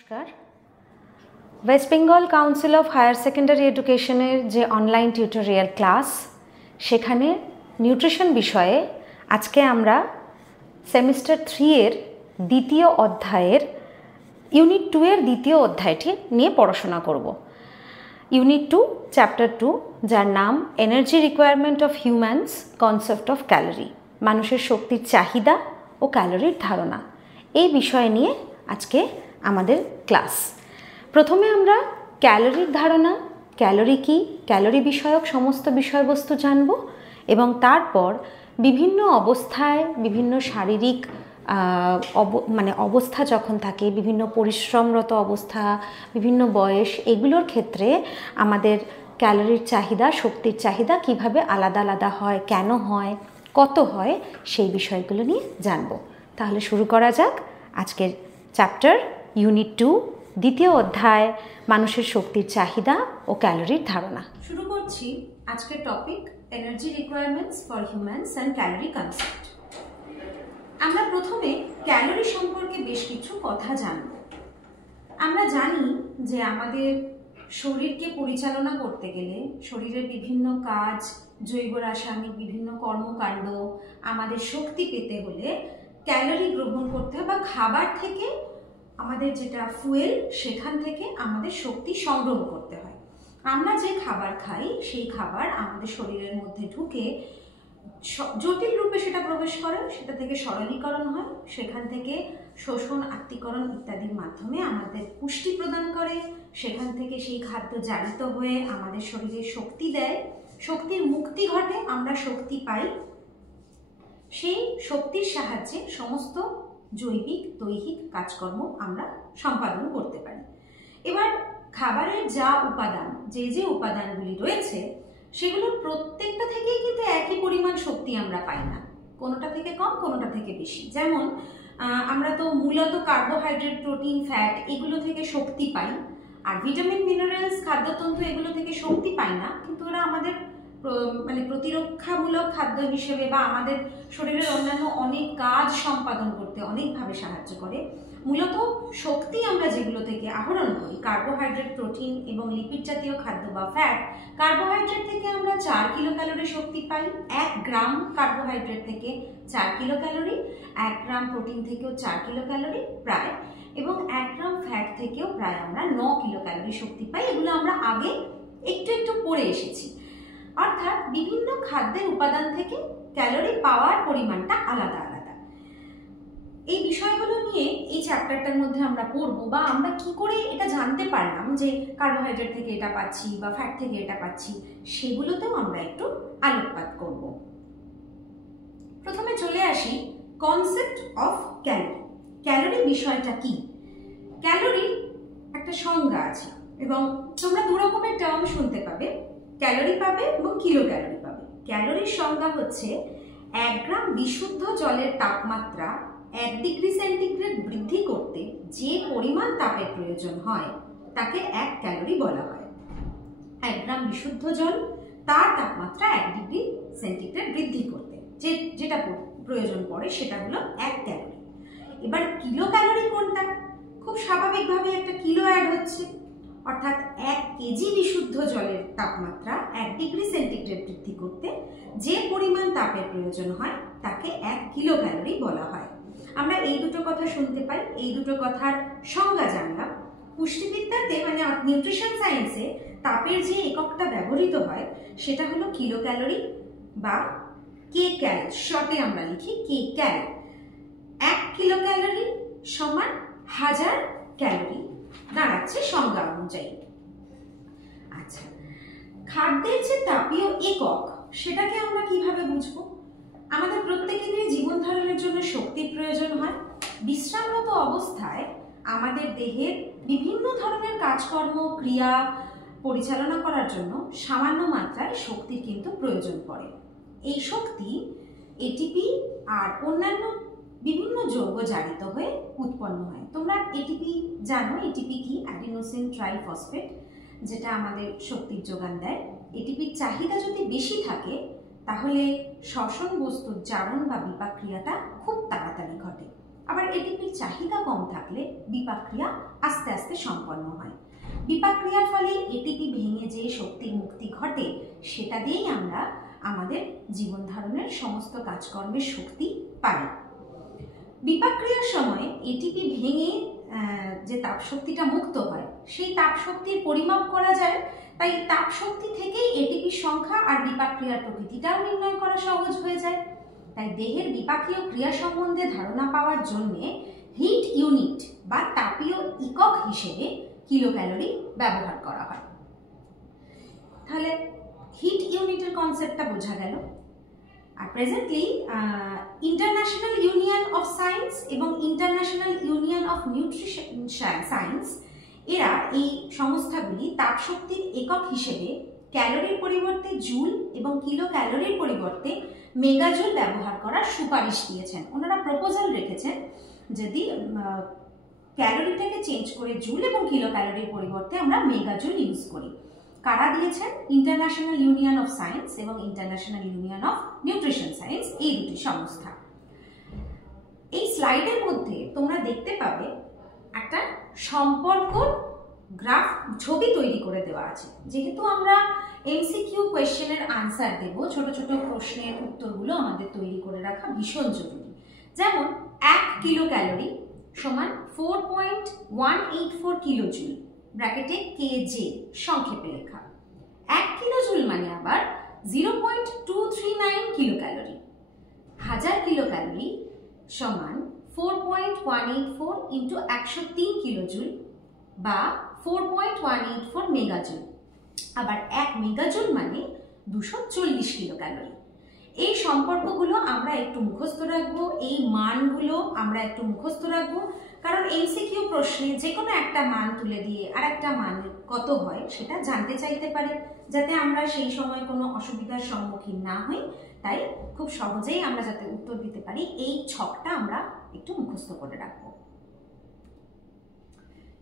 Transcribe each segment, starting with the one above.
নমস্কার। West Bengal council of higher secondary এডুকেশনের যে অনলাইন টিউটোরিয়াল ক্লাস, সেখানে নিউট্রিশন বিষয়ে আজকে আমরা সেমিস্টার 3 এর দ্বিতীয় অধ্যায়ের ইউনিট 2 এর দ্বিতীয় অধ্যায়টি নিয়ে পড়াশোনা করব। ইউনিট 2 চ্যাপ্টার 2, যার নাম energy requirement of humans, concept of calorie, মানুষের শক্তির চাহিদা ও ক্যালোরির ধারণা। এই বিষয় নিয়ে আজকে আমাদের ক্লাস। প্রথমে আমরা ক্যালোরির ধারণা, ক্যালোরি কী, ক্যালোরি বিষয়ক সমস্ত বিষয়বস্তু জানব এবং তারপর বিভিন্ন অবস্থায় বিভিন্ন শারীরিক অবস্থা যখন থাকে, বিভিন্ন পরিশ্রমরত অবস্থা, বিভিন্ন বয়স, এগুলোর ক্ষেত্রে আমাদের ক্যালোরির চাহিদা, শক্তির চাহিদা কিভাবে আলাদা আলাদা হয়, কেন হয়, কত হয়, সেই বিষয়গুলো নিয়ে জানব। তাহলে শুরু করা যাক আজকের চ্যাপ্টার ইউনিট 2, দ্বিতীয় অধ্যায়, মানুষের শক্তির চাহিদা ও ক্যালোরির ধারণা। শুরু করছি আজকের topic energy requirements for humans and calorie concept. আমরা প্রথমে ক্যালোরি সম্পর্কে বেশ কিছু কথা জানব। আমরা জানি যে আমাদের শরীরকে পরিচালনা করতে গেলে শরীরের বিভিন্ন কাজ, জৈব রাসায়নিক বিভিন্ন কর্মকাণ্ড, আমাদের শক্তি পেতে হলে ক্যালোরি গ্রহণ করতে হয় বা খাবার থেকে আমাদের যেটা ফুয়েল, সেখান থেকে আমাদের শক্তি সংগ্রহ করতে হয়। আমরা যে খাবার খাই সেই খাবার আমাদের শরীরের মধ্যে ঢুকে জটিল রূপে সেটা প্রবেশ করে, সেটা থেকে সরলীকরণ হয়, সেখান থেকে শোষণ, আত্তীকরণ ইত্যাদির মাধ্যমে আমাদের পুষ্টি প্রদান করে, সেখান থেকে সেই খাদ্য জারিত হয়ে আমাদের শরীরে শক্তি দেয়, শক্তির মুক্তি ঘটে, আমরা শক্তি পাই। সেই শক্তির সাহায্যে সমস্ত জৈবিক দৈহিক কাজকর্ম আমরা সম্পাদন করতে পারি। এবার খাবারের যা উপাদান, যে উপাদানগুলি রয়েছে, সেগুলোর প্রত্যেকটা থেকেই কিন্তু একই পরিমাণ শক্তি আমরা পাই না, কোনোটা থেকে কম, কোনোটা থেকে বেশি। যেমন আমরা তো মূলত কার্বোহাইড্রেট, প্রোটিন, ফ্যাট এগুলো থেকে শক্তি পাই, আর ভিটামিন, মিনারেলস, খাদ্যতন্তু এগুলো থেকে শক্তি পাই না, কিন্তু ওরা আমাদের প্রতিরক্ষামূলক খাদ্য হিসেবে বা আমাদের শরীরের অন্যান্য অনেক কাজ সম্পাদন করতে অনেকভাবে সাহায্য করে। মূলত শক্তি আমরা যেগুলো থেকে আহরণ করি, কার্বোহাইড্রেট, প্রোটিন এবং লিপিড জাতীয় খাদ্য বা ফ্যাট। কার্বোহাইড্রেট থেকে আমরা 4 কিলো ক্যালোরি শক্তি পাই, 1 গ্রাম কার্বোহাইড্রেট থেকে 4 কিলো ক্যালোরি, 1 গ্রাম প্রোটিন থেকেও 4 কিলো ক্যালোরি প্রায়, এবং 1 গ্রাম ফ্যাট থেকেও প্রায় আমরা 9 কিলো ক্যালোরি শক্তি পাই। এগুলো আমরা আগে একটু পড়ে এসেছি। অর্থাৎ বিভিন্ন খাদ্যের উপাদান থেকে ক্যালোরি পাওয়ার পরিমাণটা আলাদা আলাদা। এই বিষয়গুলো নিয়ে এই চ্যাপ্টারটার মধ্যে আমরা পড়বো, বা আমরা কি করে এটা জানতে পারলাম যে কার্বোহাইড্রেট থেকে এটা পাচ্ছি বা ফ্যাট থেকে এটা পাচ্ছি, সেগুলোতেও আমরা একটু আলোকপাত করব। প্রথমে চলে আসি কনসেপ্ট অফ ক্যালোরি। ক্যালোরি বিষয়টা কি? ক্যালোরির একটা সংজ্ঞা আছে এবং তোমরা দু রকমের টার্ম শুনতে পাবে, ক্যালোরি পাবে এবং কিলো ক্যালোরি পাবে। ক্যালোরির সংজ্ঞা হচ্ছে 1 গ্রাম বিশুদ্ধ জলের তাপমাত্রা 1 ডিগ্রি সেন্টিগ্রেড বৃদ্ধি করতে যে পরিমাণ তাপের প্রয়োজন হয় তাকে 1 ক্যালোরি বলা হয়। 1 গ্রাম বিশুদ্ধ জল, তার তাপমাত্রা 1 ডিগ্রি সেন্টিগ্রেড বৃদ্ধি করতে যেটা প্রয়োজন পড়ে সেটা হলো 1 ক্যালোরি। এবার কিলো ক্যালোরি কোনটা? খুব স্বাভাবিকভাবে একটা কিলো অ্যাড হচ্ছে, অর্থাৎ 1 কেজি বিশুদ্ধ জলের তাপমাত্রা 1 ডিগ্রি সেন্টিগ্রেড বৃদ্ধি করতে যে পরিমাণ তাপের প্রয়োজন হয় তাকে 1 কিলো ক্যালোরি বলা হয়। আমরা এই দুটো কথা শুনতে পাই, এই দুটো কথার সংজ্ঞা জানলাম। পুষ্টিবিদ্যাতে মানে নিউট্রিশন সায়েন্সে তাপের যে এককটা ব্যবহৃত হয় সেটা হলো কিলো ক্যালোরি বা কে ক্যাল, শর্টে আমরা লিখি কে ক্যাল। 1 কিলো ক্যালোরি সমান 1000 ক্যালোরি দাঁড়াচ্ছে সংজ্ঞা অনুযায়ী। আচ্ছা, খাদ্যের যে তাপীয় একক সেটাকে আমরা কিভাবে বুঝবো? আমাদের প্রত্যেকেরই জীবন ধারণের জন্য শক্তির প্রয়োজন হয়। বিশ্রামরত অবস্থায় আমাদের দেহের বিভিন্ন ধরনের কাজকর্ম, ক্রিয়া পরিচালনা করার জন্য সামান্য মাত্রায় শক্তির কিন্তু প্রয়োজন পড়ে। এই শক্তি এটিপি আর অন্যান্য বিভিন্ন যৌগ জারিত হয়ে উৎপন্ন হয়। তোমরা এটিপি জানো, এটিপি কি? অ্যাডিনোসিন ট্রাইফসফেট, যেটা আমাদের শক্তির যোগান দেয়। এটিপির চাহিদা যদি বেশি থাকে তাহলে শ্বসন বস্তুর জারণ বা বিপাক ক্রিয়াটা খুব তাড়াতাড়ি ঘটে, আবার এটিপির চাহিদা কম থাকলে বিপাক ক্রিয়া আস্তে আস্তে সম্পন্ন হয়। বিপাক ক্রিয়ার ফলে এটিপি ভেঙে যে শক্তির মুক্তি ঘটে সেটা দিয়েই আমরা আমাদের জীবন ধারণের সমস্ত কাজকর্মের শক্তি পাই। বিপাক ক্রিয়ার সময় এটিপি ভেঙে যে তাপশক্তিটা মুক্ত হয় সেই তাপশক্তির পরিমাপ করা যায়, তাই তাপশক্তি থেকেই এটিপির সংখ্যা আর বিপাক ক্রিয়ার প্রকৃতিটাও নির্ণয় করা সহজ হয়ে যায়। তাই দেহের বিপাকীয় ক্রিয়া সম্বন্ধে ধারণা পাওয়ার জন্য হিট ইউনিট বা তাপীয় একক হিসেবে কিলোক্যালোরি ব্যবহার করা হয়। তাহলে হিট ইউনিটের কনসেপ্টটা বোঝা গেল। আর presently international union of science এবং international union of nutrition science এরা এই সংস্থাগুলি তাপশক্তির একক হিসেবে ক্যালোরির পরিবর্তে জুল এবং কিলো ক্যালোরির পরিবর্তে মেগাজুল ব্যবহার করার সুপারিশ দিয়েছেন। ওনারা প্রপোজাল রেখেছেন যদি ক্যালোরিটাকে চেঞ্জ করে জুল এবং কিলো ক্যালোরির পরিবর্তে আমরা মেগাজুল ইউজ করি। কারা দিয়েছেন? ইন্টারন্যাশনাল ইউনিয়ন অফ সায়েন্স এবং international union of nutrition science, এই দুটি সংস্থা। এই স্লাইডের মধ্যে তোমরা দেখতে পাবে একটা সম্পর্ক গ্রাফ ছবি তৈরি করে দেওয়া আছে। যেহেতু আমরা এমসিকিউ কোয়েশ্চেনের আনসার দেব, ছোট ছোট প্রশ্নের উত্তরগুলো আমাদের তৈরি করে রাখা ভীষণ জরুরি। যেমন 1 কিলো ক্যালোরি সমান 4.184 কিলোজুল, ব্র্যাকেটে কেজে সংক্ষেপে লেখা। 1 কিলোজুল মানে আবার 0.239 কিলো ক্যালোরি। 1000 কিলো ক্যালোরি সমান 4.184 ইন্টু 103 কিলোজুল বা 4.184 মেগাজুল। আবার 1 মেগাজুল মানে 240 কিলো ক্যালোরি। এই সম্পর্কগুলো আমরা একটু মুখস্থ রাখবো, এই মানগুলো আমরা একটু মুখস্থ রাখবো, কারণ এমসিকিউ প্রশ্নে যে কোনো একটা মান তুলে দিয়ে আর একটা মান কত হয় সেটা জানতে চাইতে পারে, যাতে আমরা সেই সময় কোনো অসুবিধার সম্মুখীন না হই। তাই খুব সহজেই আমরা যাতে উত্তর দিতে পারি এই ছকটা আমরা একটু মুখস্থ করে রাখবো।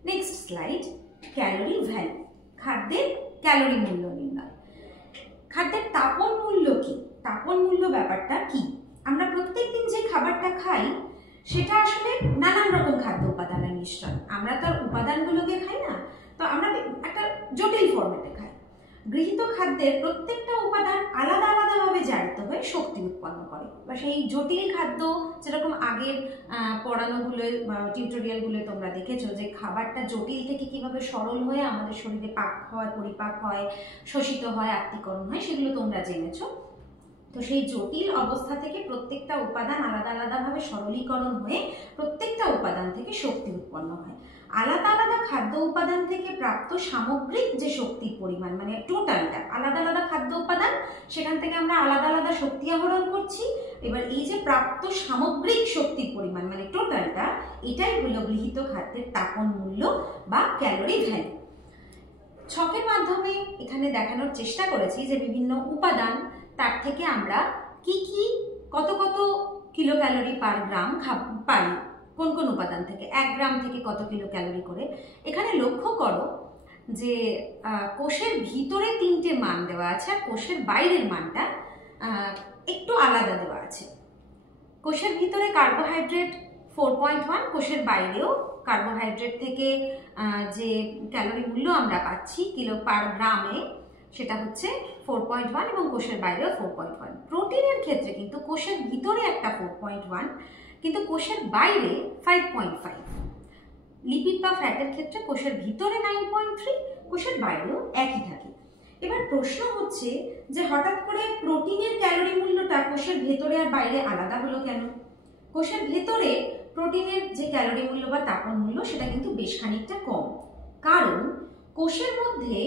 নেক্সট স্লাইড, ক্যালোরি ভ্যালু, খাদ্যের ক্যালোরি মূল্য নির্ণয়। খাদ্যের তাপন মূল্য কি? তাপন মূল্য ব্যাপারটা কি? আমরা প্রত্যেকদিন যে খাবারটা খাই সেটা আসলে নানান রকম খাদ্য উপাদানের মিশ্রণ। আমরা তো আর উপাদানগুলোকে খাই না, তো আমরা একটা জটিল ফরম্যাটে খাই। গৃহীত খাদ্যের প্রত্যেকটা উপাদান আলাদা আলাদাভাবে জারিত হয়ে শক্তি উৎপন্ন করে। বা সেই জটিল খাদ্য যেরকম আগের পড়ানোগুলো টিউটোরিয়ালগুলো তোমরা দেখেছো যে খাবারটা জটিল থেকে কিভাবে সরল হয়ে আমাদের শরীরে পাক হয়, পরিপাক হয়, শোষিত হয়, আত্তীকরণ হয়, সেগুলো তোমরা জেনেছো। তো সেই জটিল অবস্থা থেকে প্রত্যেকটা উপাদান আলাদা আলাদাভাবে সরলীকরণ হয়ে প্রত্যেকটা উপাদান থেকে শক্তি উৎপন্ন হয়। আলাদা আলাদা খাদ্য উপাদান থেকে প্রাপ্ত সামগ্রিক যে শক্তির পরিমাণ, মানে টোটালটা, আলাদা আলাদা খাদ্য উপাদান, সেখান থেকে আমরা আলাদা আলাদা শক্তি আহরণ করছি। এবার এই যে প্রাপ্ত সামগ্রিক শক্তির পরিমাণ মানে টোটালটা, এটাই হলো গৃহীত খাদ্যের তাপন মূল্য বা ক্যালোরি ভ্যালু। ছকের মাধ্যমে এখানে দেখানোর চেষ্টা করেছি যে বিভিন্ন উপাদান, তার থেকে আমরা কি কি কত কত কিলো ক্যালোরি পার গ্রাম পাই, কোন কোন উপাদান থেকে, 1 গ্রাম থেকে কত কিলো ক্যালোরি করে। এখানে লক্ষ্য করো যে কোষের ভিতরে 3টে মান দেওয়া আছে আর কোষের বাইরের মানটা একটু আলাদা দেওয়া আছে। কোষের ভিতরে কার্বোহাইড্রেট 4.1, কোষের বাইরেও কার্বোহাইড্রেট থেকে যে ক্যালোরি মূল্য আমরা পাচ্ছি কিলো পার গ্রামে সেটা হচ্ছে 4.1 এবং কোষের বাইরেও 4.1। প্রোটিনের ক্ষেত্রে কিন্তু কোষের ভিতরে একটা 4.1 কিন্তু কোষের বাইরে 5.5। লিপিড বা ফ্যাটের ক্ষেত্রে কোষের ভিতরে 9.3, কোষের বাইরেও একই থাকে। এবার প্রশ্ন হচ্ছে যে হঠাৎ করে প্রোটিনের ক্যালোরি মূল্যটা কোষের ভেতরে আর বাইরে আলাদা হলো কেন? কোষের ভেতরে প্রোটিনের যে ক্যালোরি মূল্য বা তাপন মূল্য সেটা কিন্তু বেশ খানিকটা কম, কারণ কোষের মধ্যে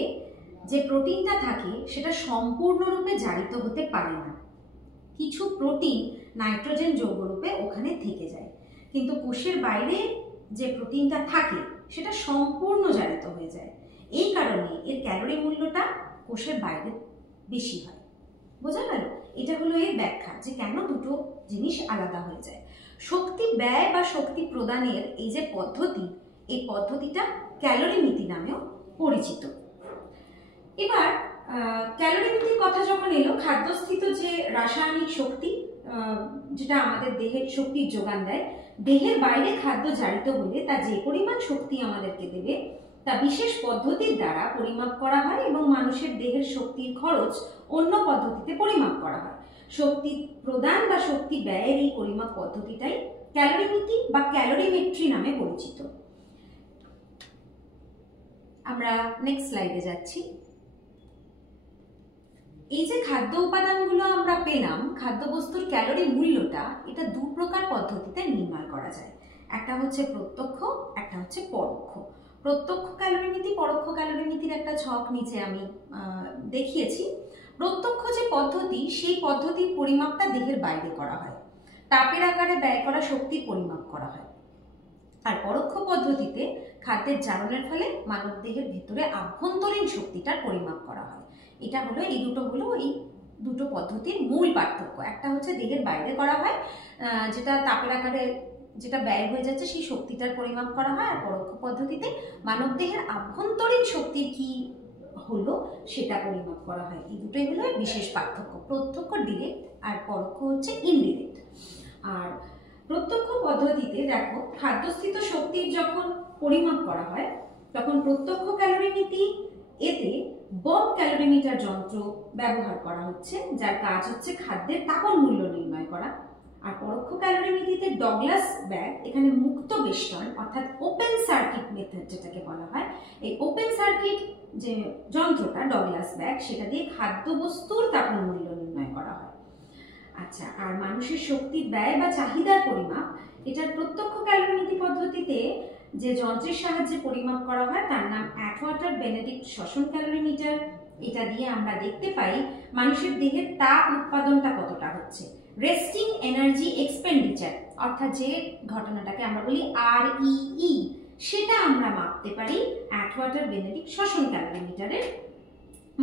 যে প্রোটিনটা থাকে সেটা সম্পূর্ণরূপে জারিত হতে পারে না। কিছু প্রোটিন নাইট্রোজেন যৌগরূপে ওখানে থেকে যায়, কিন্তু কোষের বাইরে যে প্রোটিনটা থাকে সেটা সম্পূর্ণ জারিত হয়ে যায়। এই কারণে এর ক্যালোরি মূল্যটা কোষের বাইরে বেশি হয়। বোঝা গেল? এটা হলো এর ব্যাখ্যা যে কেন দুটো জিনিস আলাদা হয়ে যায়। শক্তি ব্যয় বা শক্তি প্রদানের এই যে পদ্ধতি, এই পদ্ধতিটা ক্যালোরি নীতি নামেও পরিচিত। এবার ক্যালোরি নীতির কথা যখন এলো, খাদ্যস্থিত যে রাসায়নিক শক্তি যেটা আমাদের দেহের শক্তির যোগান দেয় দেহের বাইরে খাদ্য জারিত হলে তা যে পরিমাণ শক্তি আমাদেরকে দেবে তা বিশেষ পদ্ধতির দ্বারা পরিমাপ করা হয় এবং মানুষের দেহের শক্তির খরচ অন্য পদ্ধতিতে পরিমাপ করা হয়। শক্তি প্রদান বা শক্তি ব্যয়ের এই পরিমাপ পদ্ধতিটাই ক্যালোরিমিতি বা ক্যালোরিমেট্রি নামে পরিচিত। আমরা নেক্সট স্লাইডে যাচ্ছি। এই যে খাদ্য উপাদানগুলো আমরা পেলাম, খাদ্যবস্তুর ক্যালোরি মূল্যটা এটা দু প্রকার পদ্ধতিতে নির্ণয় করা যায়। একটা হচ্ছে প্রত্যক্ষ, একটা হচ্ছে পরোক্ষ। প্রত্যক্ষ ক্যালোরিমিতি, পরোক্ষ ক্যালোরিমিতির একটা ছক নিচে আমি দেখিয়েছি। প্রত্যক্ষ যে পদ্ধতি, সেই পদ্ধতির পরিমাপটা দেহের বাইরে করা হয়, তাপের আকারে ব্যয় করা শক্তির পরিমাপ করা হয়। আর পরোক্ষ পদ্ধতিতে খাদ্যের জারণের ফলে মানব দেহের ভিতরে আভ্যন্তরীণ শক্তিটার পরিমাপ করা হয়। এটা হলো এই দুটো পদ্ধতির মূল পার্থক্য। একটা হচ্ছে দেহের বাইরে করা হয়, যেটা তাপের আকারে যেটা ব্যয় হয়ে যাচ্ছে সেই শক্তিটার পরিমাপ করা হয়। আর পরোক্ষ পদ্ধতিতে মানব দেহের আভ্যন্তরীণ শক্তির কি হলো সেটা পরিমাপ করা হয়। এই দুটোই হলো বিশেষ পার্থক্য। প্রত্যক্ষ ডিরেক্ট আর পরোক্ষ হচ্ছে ইনডিরেক্ট। আর প্রত্যক্ষ পদ্ধতিতে দেখো, খাদ্যস্থিত শক্তির যখন পরিমাপ করা হয় তখন প্রত্যক্ষ ক্যালোরিমিতি এতে বব ক্যালোরিমিটার যন্ত্র ব্যবহার করা হচ্ছে, যার কাজ হচ্ছে খাদ্যের তাপন মূল্য নির্ণয় করা। আর পরোক্ষ ক্যালোরিমিতিতে ডগলাস ব্যাগ, এখানে মুক্ত বেষ্টন অর্থাৎ ওপেন সার্কিট মেথড যেটাকে বলা হয়, এই ওপেন সার্কিট যে যন্ত্রটা ডগলাস ব্যাগ, সেটা দিয়ে খাদ্যবস্তুর তাপন মূল্য নির্ণয় করা হয়। আচ্ছা, আর মানুষের শক্তির ব্যয় বা চাহিদার পরিমাপ, এটার প্রত্যক্ষ ক্যালোরিমিতি পদ্ধতিতে যে যন্ত্রের সাহায্যে পরিমাপ করা হয় তার নাম অ্যাটওয়াটার বেনেডিক্ট শ্বসন ক্যালোরিমিটার। এটা দিয়ে আমরা দেখতে পাই মানুষের দেহের তাপ উৎপাদনটা কতটা হচ্ছে। রেস্টিং এনার্জি এক্সপেন্ডিচার অর্থাৎ যে ঘটনাটাকে আমরা বলি REE, সেটা আমরা মাপতে পারি অ্যাটওয়াটার বেনেডিক্ট শ্বসন ক্যালোরিমিটারের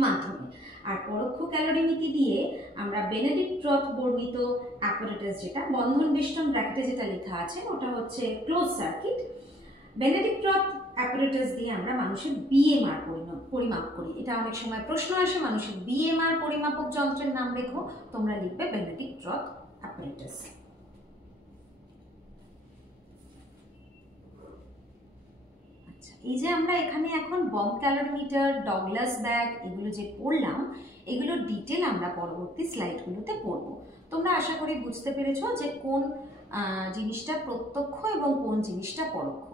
মাধ্যমে। আর পরোক্ষ ক্যালোরিমিতি দিয়ে আমরা বেনেডিক্ট রথ বর্ণিত অ্যাপারেটাস, যেটা বন্ধন বেষ্টন ব্র্যাকেটে যেটা লেখা আছে ওটা হচ্ছে ক্লোজ সার্কিট, বেনেডিক্ট রথ অ্যাপারেটাস দিয়ে আমরা মানুষের BMR পরিমাপ করি। এটা অনেক সময় প্রশ্ন আসে, মানুষের BMR পরিমাপক যন্ত্রের নাম লেখো, তোমরা লিখবে বেনেডিক্ট রথ অ্যাপারেটাস। আচ্ছা, এই যে আমরা এখানে এখন বম ক্যালোরিমিটার, ডগলাস ব্যাগ এগুলো যে পড়লাম, এগুলোর ডিটেল আমরা পরবর্তী স্লাইডগুলোতে পড়ব। তোমরা আশা করি বুঝতে পেরেছো যে কোন জিনিসটা প্রত্যক্ষ এবং কোন জিনিসটা পরোক্ষ।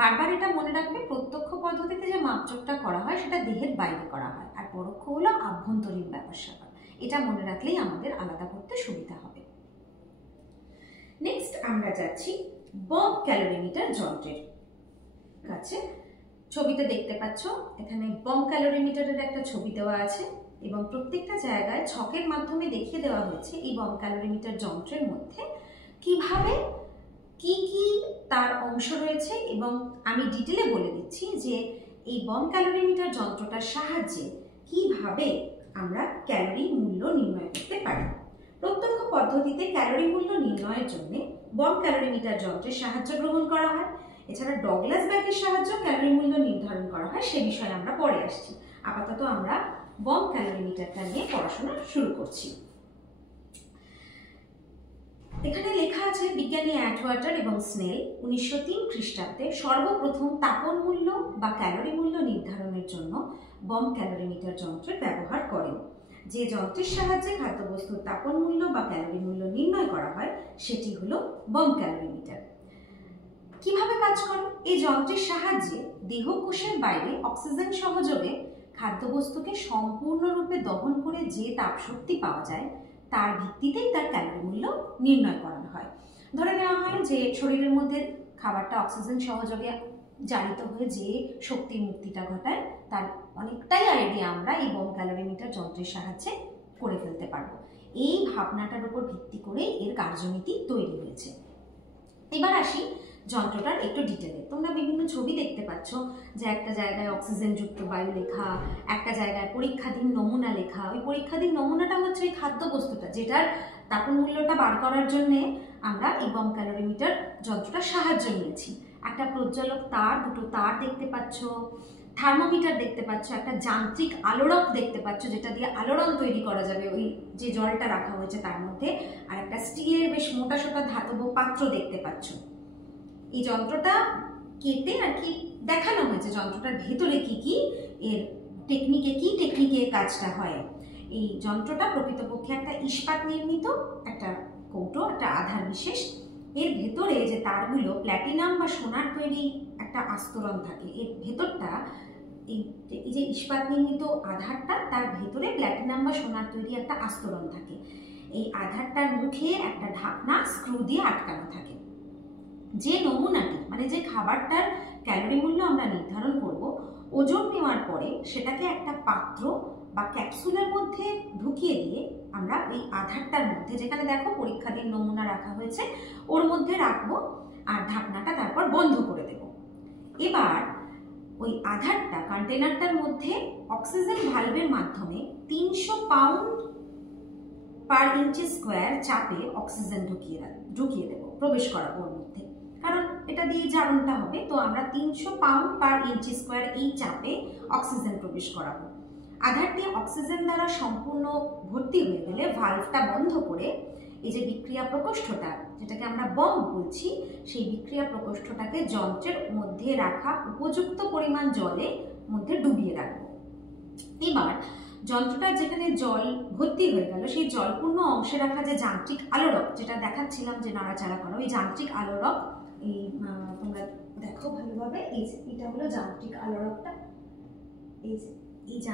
বারবার এটা মনে রাখবে, প্রত্যক্ষ পদ্ধতিতে যে মাপজোকটা করা হয় সেটা দেহের বাইরে করা হয়, আর পরোক্ষ হলো আভ্যন্তরীণ ব্যাপার স্যাপার। এটা মনে রাখলেই আমাদের আলাদা করতে সুবিধা হবে। নেক্সট আমরা যাচ্ছি বব ক্যালোরিমিটার যন্ত্রের কাছে। ছবিতে দেখতে পাচ্ছ এখানে বম ক্যালোরিমিটারের একটা ছবি দেওয়া আছে এবং প্রত্যেকটা জায়গায় ছকের মাধ্যমে দেখিয়ে দেওয়া হয়েছে এই বম ক্যালোরিমিটার যন্ত্রের মধ্যে কিভাবে কি কি তার অংশ রয়েছে। এবং আমি ডিটেলে বলে দিচ্ছি যে এই বম ক্যালোরিমিটার যন্ত্রটার সাহায্যে কিভাবে আমরা ক্যালোরি মূল্য নির্ণয় করতে পারি। প্রত্যক্ষ পদ্ধতিতে ক্যালোরি মূল্য নির্ণয়ের জন্য বম ক্যালোরিমিটার যন্ত্রের সাহায্য গ্রহণ করা হয়। এছাড়া ডগলাস ব্যাগের সাহায্যে ক্যালোরি মূল্য নির্ধারণ করা হয়, সে বিষয়ে আমরা পরে আসছি। আপাতত আমরা বম ক্যালোরিমিটারটা নিয়ে পড়াশোনা শুরু করছি। এখানে লেখা আছে বিজ্ঞানী অ্যাটওয়াটার এবং স্নেল 1903 খ্রিস্টাব্দে সর্বপ্রথম তাপন মূল্য বা ক্যালোরি মূল্য নির্ধারণের জন্য বম ক্যালোরিমিটার যন্ত্রের ব্যবহার করেন। যে যন্ত্রের সাহায্যে খাদ্যবস্তুর তাপন মূল্য বা ক্যালোরি মূল্য নির্ণয় করা হয় সেটি হলো বম ক্যালোরিমিটার। কিভাবে কাজ করে? এই যন্ত্রের সাহায্যে দেহকোষের বাইরে অক্সিজেন সহযোগে খাদ্যবস্তুকে সম্পূর্ণরূপে দহন করে যে তাপশক্তি পাওয়া যায় তার ভিত্তিতেই তার ক্যালোরি মূল্য নির্ণয় করা হয়। ধরে নেওয়া হয় যে শরীরের মধ্যে খাবারটা অক্সিজেন সহযোগে জারিত হয়ে যে শক্তির মুক্তিটা ঘটায় তার অনেকটাই আইডিয়া আমরা এই বম ক্যালোরিমিটার যন্ত্রের সাহায্যে করে ফেলতে পারবো। এই ভাবনাটার উপর ভিত্তি করে এর কার্যনীতি তৈরি হয়েছে। এবার আসি যন্ত্রটার একটু ডিটেলে। তোমরা বিভিন্ন ছবি দেখতে পাচ্ছ যে একটা জায়গায় অক্সিজেনযুক্ত বায়ু লেখা, একটা জায়গায় পরীক্ষাধীন নমুনা লেখা। ওই পরীক্ষাধীন নমুনাটা হচ্ছে এই খাদ্যবস্তুটা, যেটার তাপন মূল্যটা বার করার জন্যে আমরা এই বম ক্যালোরিমিটার যন্ত্রটার সাহায্য নিয়েছি। একটা প্রজ্বলক তার, দুটো তার দেখতে পাচ্ছ, থার্মোমিটার দেখতে পাচ্ছ, একটা যান্ত্রিক আলোড়ক দেখতে পাচ্ছ যেটা দিয়ে আলোড়ন তৈরি করা যাবে ওই যে জলটা রাখা হয়েছে তার মধ্যে, আর একটা স্টিলের বেশ মোটাসোটা ধাতব পাত্র দেখতে পাচ্ছ। এই যন্ত্রটা কেটে আর কি দেখানো হয়েছে যন্ত্রটার ভেতরে কি কি এর টেকনিকে কাজটা হয়। এই যন্ত্রটা প্রকৃতপক্ষে একটা ইস্পাত নির্মিত একটা কৌটো, একটা আধার বিশেষ। এর ভেতরে যে তারগুলো প্ল্যাটিনাম বা সোনার তৈরি একটা আস্তরণ থাকে, এর ভেতরটা এই যে ইস্পাত নির্মিত আধারটা, তার ভেতরে প্ল্যাটিনাম বা সোনার তৈরি একটা আস্তরণ থাকে। এই আধারটার মুখে একটা ঢাকনা স্ক্রু দিয়ে আটকানো থাকে। যে নমুনাটি মানে যে খাবারটার ক্যালোরি মূল্য আমরা নির্ধারণ করব, ওজন নেওয়ার পরে সেটাকে একটা পাত্র বা ক্যাপসুলের মধ্যে ঢুকিয়ে দিয়ে আমরা ওই আধারটার মধ্যে, যেখানে দেখো পরীক্ষাধীন নমুনা রাখা হয়েছে, ওর মধ্যে রাখবো আর ঢাকনাটা তারপর বন্ধ করে দেব। এবার ওই আধারটা কন্টেনারটার মধ্যে অক্সিজেন ভালভের মাধ্যমে 300 পাউন্ড পার ইঞ্চি স্কোয়ার চাপে অক্সিজেন ঢুকিয়ে দেব, প্রবেশ করাবো ওর মধ্যে, কারণ এটা দিয়ে জারণটা হবে। তো আমরা 300 পাউন্ড পার ইঞ্চি স্কোয়ার এই চাপে অক্সিজেন প্রবেশ করাবো। আধারটি অক্সিজেন দ্বারা সম্পূর্ণ ভর্তি হয়ে গেলে ভালভটা বন্ধ করে এই যে বিক্রিয়া প্রকোষ্ঠটা, যেটাকে আমরা বম্ব বলছি, সেই বিক্রিয়া প্রকোষ্ঠটাকে যন্ত্রের মধ্যে রাখা উপযুক্ত পরিমাণ জলের মধ্যে ডুবিয়ে রাখবো। এবার যন্ত্রটা যেখানে জল ভর্তি হয়ে গেল, সেই জলপূর্ণ অংশে রাখা যে যান্ত্রিক আলোড়ক, যেটা দেখাচ্ছিলাম যে নাড়াচাড়া করা, ওই যান্ত্রিক আলোড়ক, এই তোমরা দেখো ভালোভাবে, এটা হলো যান্ত্রিক আলোড়কটা, এই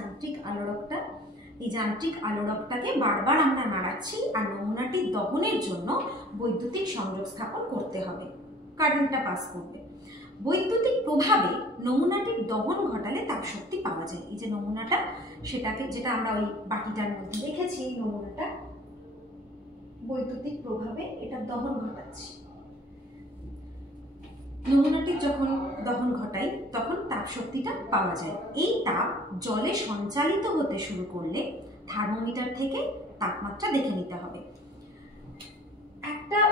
যান্ত্রিক আলোড়কটাকে বারবার আমরা নাড়াচ্ছি। আর নমুনাটির দহনের জন্য বৈদ্যুতিক সংযোগ স্থাপন করতে হবে, কারেন্টটা পাস করবে। বৈদ্যুতিক প্রভাবে নমুনাটির দহন ঘটালে তাপশক্তি পাওয়া যায়। এই যে নমুনাটা, সেটাকে যেটা আমরা ওই বাটিটার মধ্যে রেখেছি, এই নমুনাটা বৈদ্যুতিক প্রভাবে এটা দহন ঘটাচ্ছি। নমুনাটির যখন দহন ঘটাই তখন তাপশক্তিটা পাওয়া যায়। এই তাপ জলে সঞ্চালিত হতে শুরু করলে থার্মোমিটার থেকে তাপমাত্রা দেখে নিতে হবে।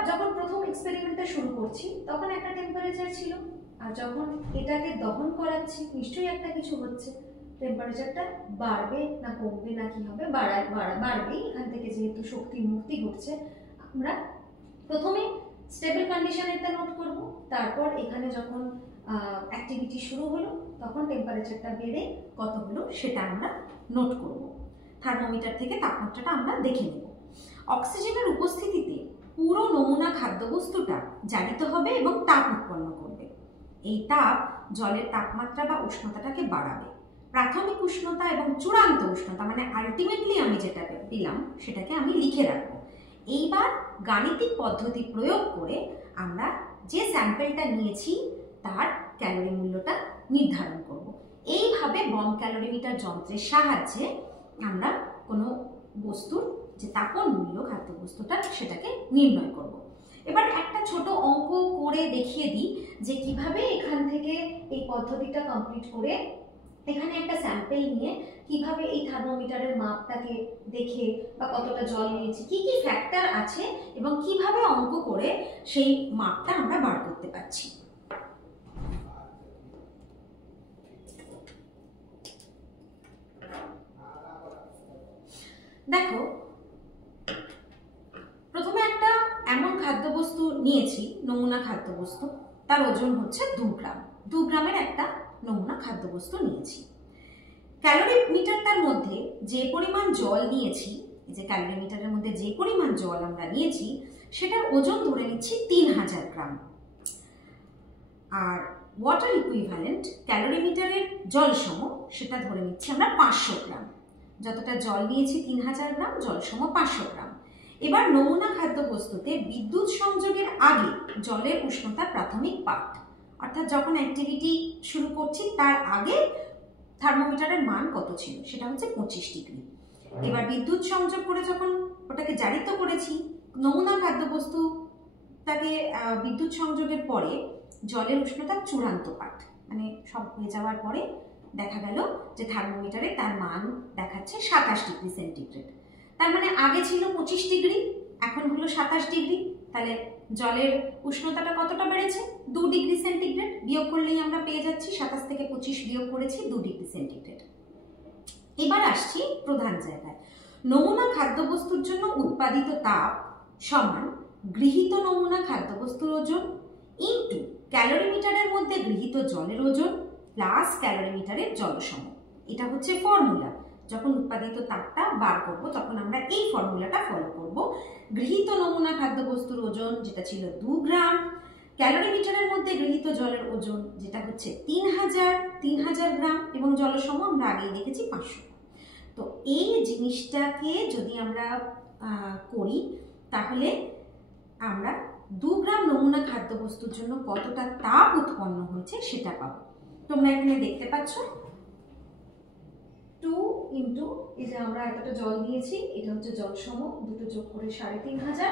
যখন প্রথম এক্সপেরিমেন্টটা শুরু করছি তখন একটা টেম্পারেচার ছিল, আর যখন এটাকে দহন করাচ্ছি নিশ্চয়ই একটা কিছু হচ্ছে। টেম্পারেচারটা বাড়বে না কমবে না কি হবে? বাড়বেই। এখান থেকে যেহেতু শক্তির মুক্তি ঘটছে, আমরা প্রথমে স্টেবল কন্ডিশনেরটা নোট করব, তারপর এখানে যখন অ্যাক্টিভিটি শুরু হলো তখন টেম্পারেচারটা বেড়ে কত হলো সেটা আমরা নোট করব। থার্মোমিটার থেকে তাপমাত্রাটা আমরা দেখে নেব। অক্সিজেনের উপস্থিতিতে পুরো নমুনা খাদ্যবস্তুটা জারিত হবে এবং তাপ উৎপন্ন করবে। এই তাপ জলের তাপমাত্রা বা উষ্ণতাটাকে বাড়াবে। প্রাথমিক উষ্ণতা এবং চূড়ান্ত উষ্ণতা, মানে আলটিমেটলি আমি যেটা পেলাম সেটাকে আমি লিখে রাখবো। এইবার গাণিতিক পদ্ধতি প্রয়োগ করে আমরা যে স্যাম্পেলটা নিয়েছি তার ক্যালোরি মূল্যটা নির্ধারণ করব। এইভাবে বম ক্যালোরিমিটার যন্ত্রের সাহায্যে আমরা কোনো বস্তুর যে তাপন মূল্য খাদ্যবস্তুটা সেটাকে নির্ণয় করব। এবার একটা ছোট অঙ্ক করে দেখিয়ে দিই যে কিভাবে এখান থেকে এই পদ্ধতিটা কমপ্লিট করে এখানে একটা স্যাম্পেল নিয়ে কিভাবে এই থার্মোমিটারের মাপটাকে দেখে বা কতটা জল নিয়েছি, কি কি ফ্যাক্টর আছে এবং কিভাবে অঙ্ক করে সেই মাপটা আমরা বার করতে পারছি। দেখো, প্রথমে একটা এমন খাদ্যবস্তু নিয়েছি, নমুনা খাদ্যবস্তু, তার ওজন হচ্ছে 2 গ্রাম। 2 গ্রামের একটা নমুনা খাদ্যবস্তু নিয়েছি। ক্যালোরি মিটারটার মধ্যে যে পরিমাণ জল নিয়েছি, এই যে ক্যালোরি মিটারের মধ্যে যে পরিমাণ জল আমরা নিয়েছি সেটার ওজন ধরে নিচ্ছি 3000 গ্রাম। আর ওয়াটার ইকুইভ্যালেন্ট ক্যালোরি মিটারের জল সম সেটা ধরে নিচ্ছি আমরা 500 গ্রাম। যতটা জল নিয়েছি 3000 গ্রাম, জল সম 500 গ্রাম। এবার নমুনা খাদ্যবস্তুতে বিদ্যুৎ সংযোগের আগে জলের উষ্ণতার প্রাথমিক পাঠ, অর্থাৎ যখন অ্যাক্টিভিটি শুরু করছি তার আগে থার্মোমিটারের মান কত ছিল, সেটা হচ্ছে 25 ডিগ্রি। এবার বিদ্যুৎ সংযোগ করে যখন ওটাকে জারিত করেছি, নমুনা খাদ্যবস্তুটাকে বিদ্যুৎ সংযোগের পরে জলের উষ্ণতার চূড়ান্ত পাঠ, মানে সব হয়ে যাওয়ার পরে দেখা গেল যে থার্মোমিটারে তার মান দেখাচ্ছে 27 ডিগ্রি সেন্টিগ্রেড। তার মানে আগে ছিল 25 ডিগ্রি, এখন হলো 27 ডিগ্রি, তাহলে জলের উষ্ণতাটা কতটা বেড়েছে? 2 ডিগ্রি সেন্টিগ্রেড। বিয়োগ করলেই আমরা পেয়ে যাচ্ছি 27 থেকে 25 বিয়োগ করেছি 2 ডিগ্রি সেন্টিগ্রেড। এবার আসছি প্রধান জায়গায়। নমুনা খাদ্যবস্তুর জন্য উৎপাদিত তাপ সমান গৃহীত নমুনা খাদ্যবস্তুর ওজন ইন্টু ক্যালোরিমিটারের মধ্যে গৃহীত জলের ওজন প্লাস ক্যালোরিমিটারের জলসম। এটা হচ্ছে ফর্মুলা। যখন উৎপাদিত তাপটা বার করব তখন আমরা এই ফর্মুলাটা ফলো করব। গৃহীত নমুনা খাদ্যবস্তুর ওজন যেটা ছিল 2 গ্রাম, ক্যালোরিমিটারের মধ্যে গৃহীত জলের ওজন যেটা হচ্ছে 3000 গ্রাম, এবং জলসম আমরা আগেই দেখেছি 500। তো এই জিনিসটাকে যদি আমরা করি তাহলে আমরা 2 গ্রাম নমুনা খাদ্যবস্তুর জন্য কতটা তাপ উৎপন্ন হয়েছে সেটা পাবো। তোমরা এখানে দেখতে পাচ্ছ 2 ইন্টু এই যে আমরা এতটা জল নিয়েছি, এটা হচ্ছে জলসম, দুটো যোগ করে 3500,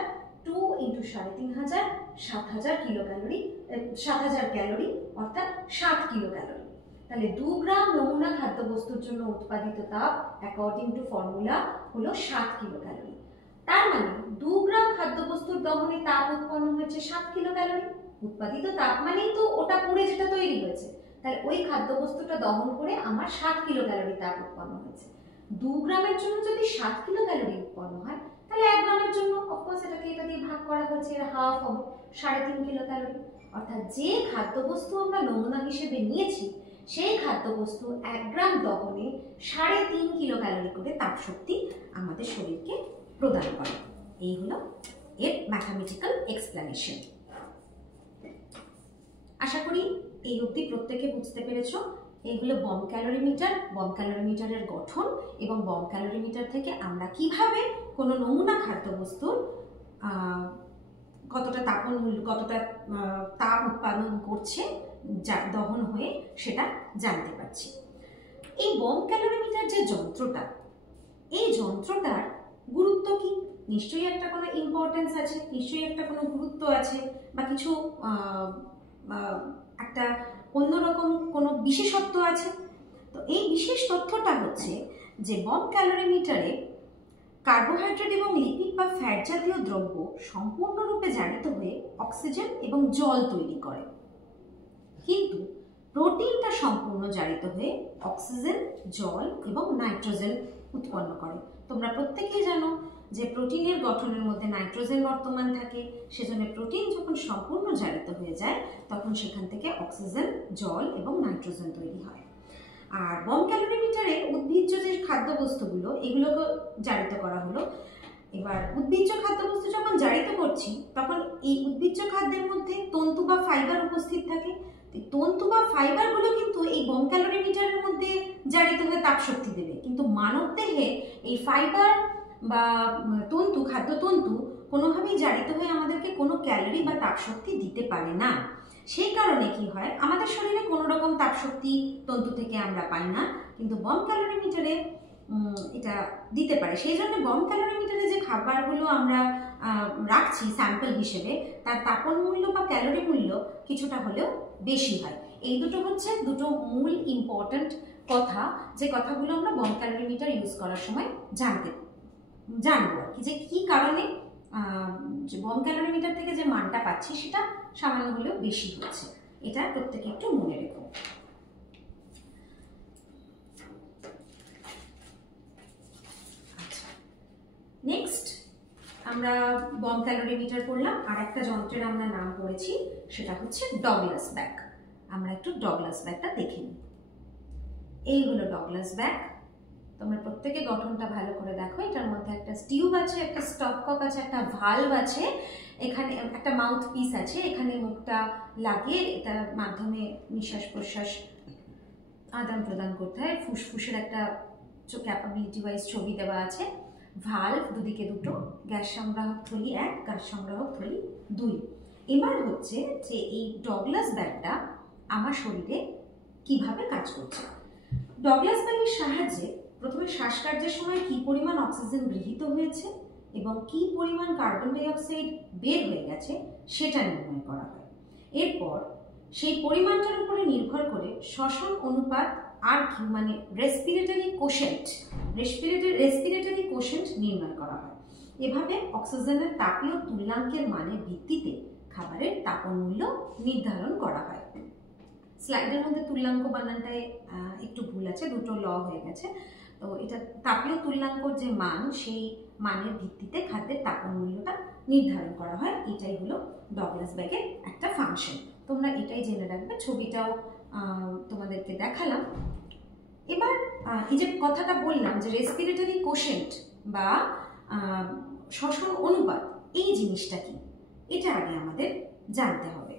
2 ইন্টু 3500 7000 কিলো ক্যালোরি, 7000 ক্যালোরি অর্থাৎ 7 কিলো ক্যালোরি। তাহলে 2 গ্রাম নমুনা খাদ্যবস্তুর জন্য উৎপাদিত তাপ অ্যাকর্ডিং টু ফর্মুলা হলো 7 কিলো ক্যালোরি। তার মানে 2 গ্রাম খাদ্যবস্তুর দহনে তাপ উৎপন্ন হয়েছে 7 কিলো ক্যালোরি। উৎপাদিত তাপ মানেই তো ওটা পুড়ে যেটা তৈরি হয়েছে, তাহলে ওই খাদ্যবস্তুটা দহন করে আমার 7 কিলো ক্যালোরি তাপ উৎপন্ন হয়েছে। 2 গ্রামের জন্য যদি 7 কিলো ক্যালোরি উৎপন্ন হয় তাহলে 1 গ্রামের জন্য অফকোর্স এটাকে এটা দিয়ে ভাগ করা হয়েছে, এর হাফ হবে 3.5 কিলো ক্যালোরি। অর্থাৎ যে খাদ্যবস্তু আমরা নমুনা হিসেবে নিয়েছি সেই খাদ্যবস্তু 1 গ্রাম দহনে 3.5 কিলো ক্যালোরি করে তাপশক্তি আমাদের শরীরকে প্রদান করে। এই হলো এর ম্যাথমেটিক্যাল এক্সপ্লেনেশন। আশা করি এই অবধি প্রত্যেকে বুঝতে পেরেছ। এইগুলো বম ক্যালোরিমিটার, বম ক্যালোরিমিটারের গঠন এবং বম ক্যালোরিমিটার থেকে আমরা কিভাবে কোনো নমুনা খাদ্যবস্তুর কতটা কতটা তাপ উৎপাদন করছে দহন হয়ে সেটা জানতে পারছি। এই বম ক্যালোরিমিটার যে যন্ত্রটা, এই যন্ত্রটার গুরুত্ব কি? নিশ্চয়ই একটা কোনো ইম্পর্টেন্স আছে, নিশ্চয়ই একটা কোনো গুরুত্ব আছে, বা কিছু একটা অন্যরকম কোনো বিশেষত্ব আছে। তো এই বিশেষ তথ্যটা হচ্ছে যে বম ক্যালোরিমিটারে কার্বোহাইড্রেট এবং লিপিড বা ফ্যাট জাতীয় দ্রব্য সম্পূর্ণরূপে জারিত হয়ে অক্সিজেন এবং জল তৈরি করে, কিন্তু প্রোটিনটা সম্পূর্ণ জারিত হয়ে অক্সিজেন, জল এবং নাইট্রোজেন উৎপন্ন করে। তোমরা প্রত্যেকেই জানো যে প্রোটিনের গঠনের মধ্যে নাইট্রোজেন বর্তমান থাকে, সেজন্য প্রোটিন যখন সম্পূর্ণ জারিত হয়ে যায় তখন সেখান থেকে অক্সিজেন, জল এবং নাইট্রোজেন তৈরি হয়। আর বম ক্যালোরিমিটারে উদ্ভিজ্জ যে খাদ্যবস্তুগুলো এগুলোকে জারিত করা হলো। এবার উদ্ভিজ্জ খাদ্যবস্তু যখন জারিত করছি তখন এই উদ্ভিজ্জ খাদ্যের মধ্যে তন্তু বা ফাইবার উপস্থিত থাকে। তন্তু বা ফাইবারগুলো কিন্তু এই বম ক্যালোরিমিটারের মধ্যে জারিত হয়ে তাপশক্তি দেবে, কিন্তু মানবদেহে এই ফাইবার বা তন্তু, খাদ্যতন্তু কোনোভাবেই জারিত হয়ে আমাদেরকে কোনো ক্যালোরি বা তাপশক্তি দিতে পারে না। সেই কারণে কি হয়, আমাদের শরীরে কোনো রকম তাপশক্তি তন্তু থেকে আমরা পাই না, কিন্তু বম ক্যালোরিমিটারে এটা দিতে পারে। সেই জন্য বম ক্যালোরিমিটারে যে খাবারগুলো আমরা রাখছি স্যাম্পল হিসেবে তার তাপন মূল্য বা ক্যালোরি মূল্য কিছুটা হলেও বেশি হয়। এই দুটো হচ্ছে দুটো মূল ইম্পর্ট্যান্ট কথা, যে কথাগুলো আমরা বম ক্যালোরিমিটার ইউজ করার সময় জানবো আর কি, যে কী কারণে বম ক্যালোরিমিটার থেকে যে মানটা পাচ্ছি সেটা সামান্য হলেও বেশি হচ্ছে। এটা প্রত্যেকে একটু মনে রেখো। নেক্সট আমরা বম ক্যালোরিমিটার করলাম, আর একটা যন্ত্রের আমরা নাম করেছি, সেটা হচ্ছে ডগলাস ব্যাগ। আমরা একটু ডগলাস ব্যাগটা দেখে নিই। এই হলো ডগলাস ব্যাগ। তোমরা প্রত্যেকে গঠনটা ভালো করে দেখো। এটার মধ্যে একটা টিউব আছে, একটা স্টপকক আছে, একটা ভালভ আছে, এখানে একটা মাউথ পিস আছে, এখানে মুখটা লাগিয়ে এটার মাধ্যমে নিঃশ্বাস প্রশ্বাস আদান প্রদান করতে হয়। ফুসফুসের একটা ক্যাপাবিলিটি ওয়াইজ ছবি দেওয়া আছে। ভালভ দুদিকে দুটো, গ্যাস সংগ্রাহক থলি 1, গ্যাস সংগ্রাহক থলি 2। এবার হচ্ছে যে এই ডগলাস ব্যাগটা আমার শরীরে কিভাবে কাজ করছে। ডগলাস ব্যাগের সাহায্যে প্রথমে শ্বাসকার্যের সময় কি পরিমাণ অক্সিজেন গৃহীত হয়েছে এবং কি পরিমাণ কার্বন ডাই অক্সাইড বের হয়ে গেছে সেটা নির্ণয় করা হয়। এরপর সেই পরিমাণটার উপরে নির্ভর করে শ্বসন অনুপাত আর কি মানে রেসপিরেটরি কোশেন্ট নির্ণয় করা হয়। এভাবে অক্সিজেনের তাপীয় তুল্যাঙ্কের মানের ভিত্তিতে খাবারের তাপন মূল্য নির্ধারণ করা হয়। স্লাইডের মধ্যে তুল্যাঙ্ক বানানটায় একটু ভুল আছে, দুটো ল হয়ে গেছে। তো এটা তাপীয় তুল্যাঙ্কর যে মান, সেই মানের ভিত্তিতে খাদ্যের তাপন মূল্যটা নির্ধারণ করা হয়। এটাই হলো ডগলাস ব্যাগের একটা ফাংশন। তোমরা এটাই জেনে রাখবে। ছবিটাও তোমাদেরকে দেখালাম। এবার এই যে কথাটা বললাম যে রেসপিরেটরি কোশেন্ট বা শ্বসন অনুপাত, এই জিনিসটা কি, এটা আগে আমাদের জানতে হবে।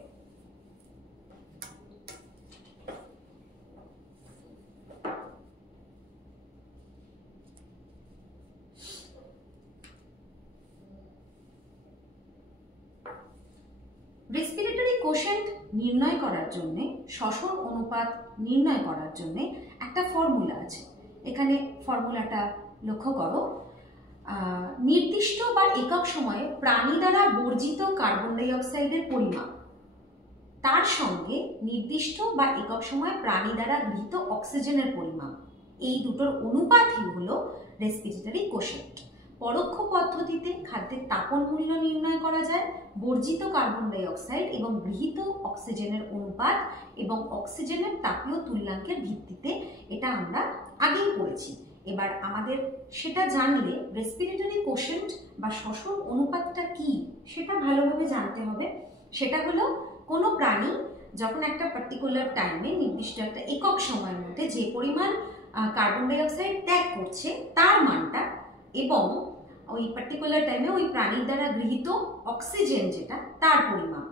রেসপিরেটরি কোশেন্ট নির্ণয় করার জন্য, শ্বসন অনুপাত নির্ণয় করার জন্য একটা ফর্মুলা আছে। এখানে ফর্মুলাটা লক্ষ্য করো। নির্দিষ্ট বা একক সময়ে প্রাণী দ্বারা বর্জিত কার্বন ডাই অক্সাইডের পরিমাণ, তার সঙ্গে নির্দিষ্ট বা একক সময়ে প্রাণী দ্বারা গৃহীত অক্সিজেনের পরিমাণ, এই দুটোর অনুপাতই হলো রেসপিরেটরি কোশেন্ট। পরোক্ষ পদ্ধতিতে খাদ্যের তাপন মূল্য নির্ণয় করা যায় বর্জিত কার্বন ডাই অক্সাইড এবং গৃহীত অক্সিজেনের অনুপাত এবং অক্সিজেনের তাপীয় তুল্যাঙ্কের ভিত্তিতে। এটা আমরা আগেই পড়েছি। এবার আমাদের সেটা জানলে রেসপিরেটরি কোশেন্ট বা শ্বসন অনুপাতটা কি সেটা ভালোভাবে জানতে হবে। সেটা হলো কোনো প্রাণী যখন একটা পার্টিকুলার টাইমে, নির্দিষ্ট একটা একক সময়ের মধ্যে যে পরিমাণ কার্বন ডাই অক্সাইড ত্যাগ করছে তার মানটা, এবং ওই পার্টিকুলার টাইমে ওই প্রাণীর দ্বারা গৃহীত অক্সিজেন যেটা, তার পরিমাণ।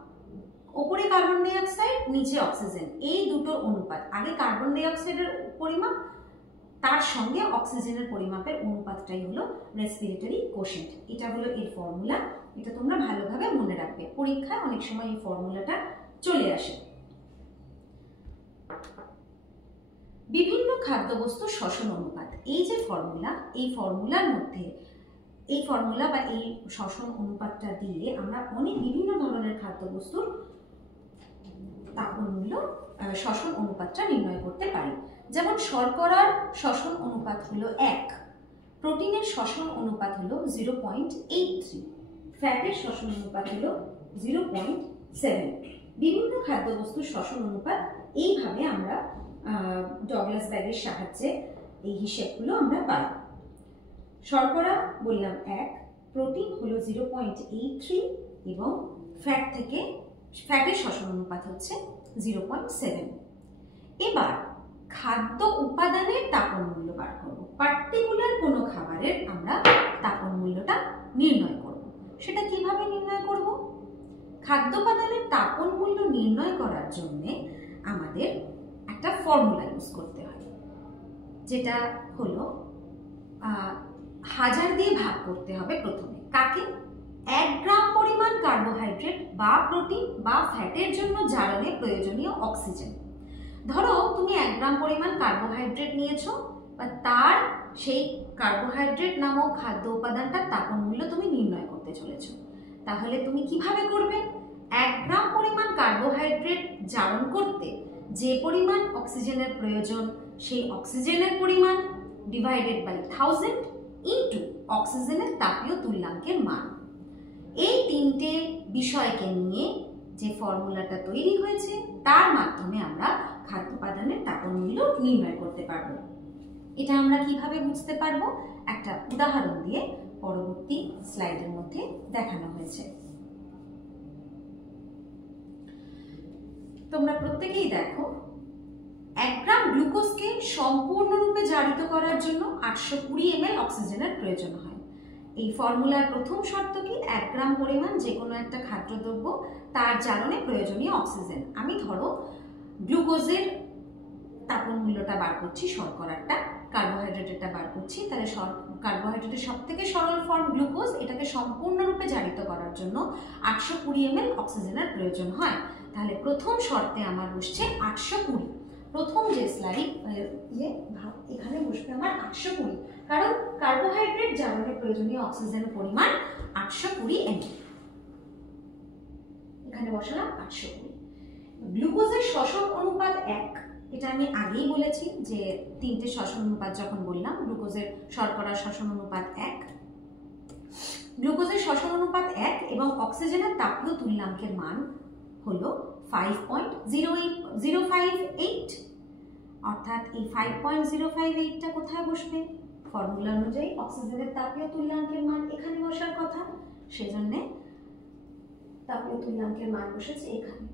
ওপরে কার্বন ডাই অক্সাইড, নিচে অক্সিজেন, এই দুটোর অনুপাত। আগে কার্বন ডাই অক্সাইডের পরিমাপ, তার সঙ্গে অক্সিজেনের পরিমাপের অনুপাতটাই হলো রেসপিরেটরি কোশেন্ট। এটা হলো এর ফর্মুলা। এটা তোমরা ভালোভাবে মনে রাখবে, পরীক্ষায় অনেক সময় এই ফর্মুলাটা চলে আসে। বিভিন্ন খাদ্যবস্তু শ্বসন অনুপাত, এই যে ফর্মুলা, এই ফর্মুলার মধ্যে, এই ফর্মুলা বা এই শ্বসন অনুপাতটা দিয়ে আমরা অনেক বিভিন্ন ধরনের খাদ্যবস্তুর তাপন মূল্য, শ্বসন অনুপাতটা নির্ণয় করতে পারি। যেমন শর্করার শ্বসন অনুপাত হলো 1, প্রোটিনের শ্বসন অনুপাত হলো 0.83, ফ্যাটের শ্বসন অনুপাত হলো 0.7। বিভিন্ন খাদ্যবস্তুর শ্বসন অনুপাত এইভাবে আমরা ডগলাস ব্যাগের সাহায্যে এই হিসেবগুলো আমরা পাই। শর্করা বললাম 1, প্রোটিন হলো 0.83 এবং ফ্যাটের শ্বসন অনুপাত হচ্ছে 0.7। এবার খাদ্য উপাদানের তাপন মূল্য বার করব। পার্টিকুলার কোনো খাবারের আমরা তাপন মূল্যটা নির্ণয় করব। সেটা কিভাবে নির্ণয় করব? খাদ্য উপাদানের তাপন মূল্য নির্ণয় করার জন্য আমাদের একটা ফর্মুলা ইউজ করতে হয়, যেটা হলো 1000 দিয়ে ভাগ করতে হবে প্রথমে। কাকে? 1 গ্রাম পরিমাণ কার্বোহাইড্রেট বা প্রোটিন বা ফ্যাটের জন্য জারণে প্রয়োজনীয় অক্সিজেন। ধরো তুমি 1 গ্রাম পরিমাণ কার্বোহাইড্রেট নিয়েছো, বা তার সেই কার্বোহাইড্রেট নামক খাদ্য উপাদানটার তাপন মূল্য তুমি নির্ণয় করতে চলেছো। তাহলে তুমি কিভাবে করবে? 1 গ্রাম পরিমাণ কার্বোহাইড্রেট জারণ করতে যে পরিমাণ অক্সিজেনের প্রয়োজন, সেই অক্সিজেনের পরিমাণ ডিভাইডেড বাই 1000 ইন্টু অক্সিজেনের তাপীয় তুল্যাঙ্কের মান। এই তিনটে বিষয়কে নিয়ে যে ফর্মুলাটা তৈরি হয়েছে, তার মাধ্যমে আমরা খাদ্য উপাদানের তাপন মূল্য নির্ণয় করতে পারবো। এটা আমরা কিভাবে বুঝতে পারবো? একটা উদাহরণ দিয়ে পরবর্তী স্লাইডের মধ্যে দেখানো হয়েছে। তোমরা প্রত্যেকেই দেখো, 1 গ্রাম গ্লুকোজকে সম্পূর্ণরূপে জারিত করার জন্য 820 ml অক্সিজেনের প্রয়োজন হয়। এই ফর্মুলার প্রথম শর্ত কি? 1 গ্রাম পরিমাণ যে কোনো একটা খাদ্যদ্রব্য, তার জারণে প্রয়োজনীয় অক্সিজেন। আমি ধরো গ্লুকোজের তাপন মূল্যটা বার করছি, শর্করাটা, কার্বোহাইড্রেটটা বার করছি। তাহলে কার্বোহাইড্রেটের সব থেকে সরল ফর্ম গ্লুকোজ, এটাকে সম্পূর্ণরূপে জারিত করার জন্য 820 ml অক্সিজেনের প্রয়োজন হয়। তাহলে প্রথম শর্তে আমার বসছে 820। প্রথম যে স্লাইড এখানে বসবে আমার 820, কারণ কার্বোহাইড্রেট জারণের প্রয়োজনীয় অক্সিজেনের পরিমাণ 820 ml। এখানে বসালাম 820। গ্লুকোজের শ্বসন অনুপাত 1, এটা আমি আগেই বলেছি যে তিনটে শ্বসন অনুপাত যখন বললাম, গ্লুকোজের শর্করার শ্বসন অনুপাত 1, গ্লুকোজের শ্বসন অনুপাত 1 এবং অক্সিজেনের তাপীয় তুল্যাঙ্কের মান হলো 5.058, অর্থাৎ এই 5.058টা কোথায় বসবে? ফর্মুলা অনুযায়ী অক্সিজেনের তাপীয় তুল্যাঙ্কের মান এখানে বসার কথা, সেজন্য তাপীয় তুল্যাঙ্কের মান বসেছে এখানে।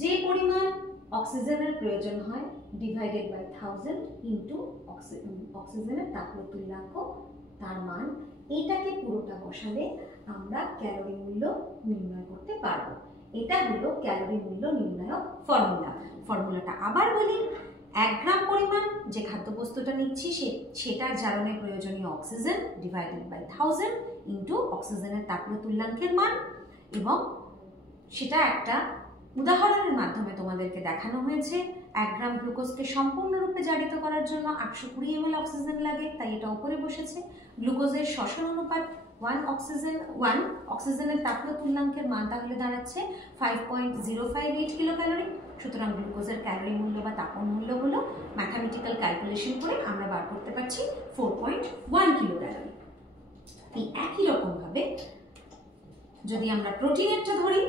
যে পরিমাণ অক্সিজেনের প্রয়োজন হয় ডিভাইডেড বাই 1000 ইন্টু অক্সিজেনের তাপীয় তুল্যাঙ্ক, তার মান, এইটাকে পুরোটা বসালে আমরা ক্যালোরি মূল্য নির্ণয় করতে পারবো। এটা হলো ক্যালোরি মূল্য নির্ণায়ক ফর্মুলা। ফর্মুলাটা আবার বলি, 1 গ্রাম পরিমাণ যে খাদ্যবস্তুটা নিচ্ছি সেটার জারণে প্রয়োজনীয় অক্সিজেন ডিভাইডেড বাই 1000 ইন্টু অক্সিজেনের তাপীয় তুল্যাঙ্কের মান, এবং সেটা একটা উদাহরণের মাধ্যমে তোমাদেরকে দেখানো হয়েছে। 1 গ্রাম গ্লুকোজকে সম্পূর্ণরূপে জারিত করার জন্য 820 ml অক্সিজেন লাগে, তাই এটা উপরে বসেছে। গ্লুকোজের শ্বসন অনুপাত 1 অক্সিজেনের তাপীয় তুল্যাঙ্কের মান তাহলে দাঁড়াচ্ছে 5.058 কিলো ক্যালোরি। সুতরাং গ্লুকোজের ক্যালোরি মূল্য বা তাপন মূল্য হলো ম্যাথামেটিক্যাল ক্যালকুলেশন করে আমরা বার করতে পারছি 4.1 কিলো ক্যালোরি। এই একই রকম ভাবে যদি আমরা প্রোটিনেরটা ধরি,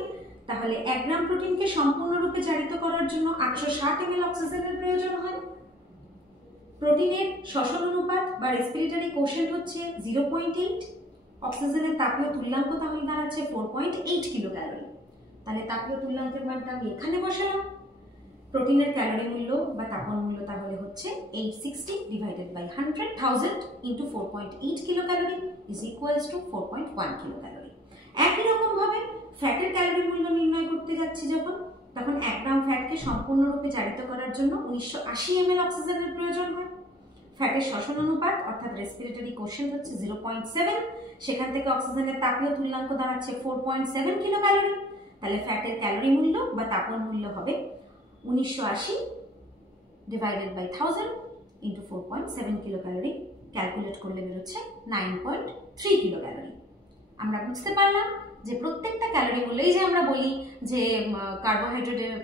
তাহলে 1 গ্রাম প্রোটিনকে সম্পূর্ণরূপে জারিত করার জন্য 860 ml অক্সিজেনের প্রয়োজন হয়। প্রোটিনের শ্বসন অনুপাত বা রেসপিরেটরি কোশেন্ট হচ্ছে 0.8, অক্সিজেনের তাপীয় তুল্যাঙ্ক তাহলে দাঁড়াচ্ছে 4.8 কিলো ক্যালোরি। তাহলে তাপীয় তুল্যাঙ্কের মানটা আমি এখানে বসালাম। প্রোটিনের ক্যালোরি মূল্য বা তাপন মূল্য তাহলে হচ্ছে 860 divided by 1000 into 4.8 kilo calorie is equals to 4.1 kilo calorie. একই রকম ভাবে ফ্যাটের ক্যালোরি মূল্য নির্ণয় করতে যাচ্ছি যখন, তখন 1 গ্রাম ফ্যাটকে সম্পূর্ণরূপে জারিত করার জন্য 1980 ml অক্সিজেনের প্রয়োজন হয়। ফ্যাটের শ্বসন অনুপাত অর্থাৎ রেসপিরেটরি কোশেন্ট হচ্ছে 0.7, সেখান থেকে অক্সিজেনের তাপীয় তুল্যাঙ্ক দাঁড়াচ্ছে 4.7 কিলো ক্যালোরি। তাহলে ফ্যাটের ক্যালোরি মূল্য বা তাপন মূল্য হবে 1980 divided by 1000 into 4.7 kilo calorie. Calculate করলে বেরোচ্ছে 9.3 কিলো ক্যালোরি। আমরা বুঝতে পারলাম যে প্রত্যেকটা ক্যালোরি মূল্য, এই যে আমরা বলি যে কার্বোহাইড্রেটের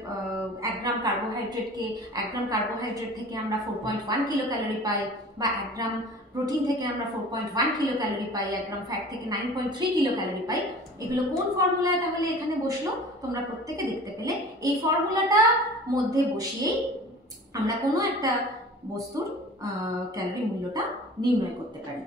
1 গ্রাম কার্বোহাইড্রেটকে 1 গ্রাম কার্বোহাইড্রেট থেকে আমরা 4.1 কিলো ক্যালোরি পাই, বা 1 গ্রাম প্রোটিন থেকে আমরা 4.1 কিলো ক্যালোরি পাই, 1 গ্রাম ফ্যাট থেকে 9.3 কিলো ক্যালোরি পাই। এগুলো কোন ফর্মুলায় তাহলে এখানে বসলো তোমরা প্রত্যেকে দেখতে পেলে। এই ফর্মুলাটা মধ্যে বসিয়েই আমরা কোনো একটা বস্তুর ক্যালোরি মূল্যটা নির্ণয় করতে পারি।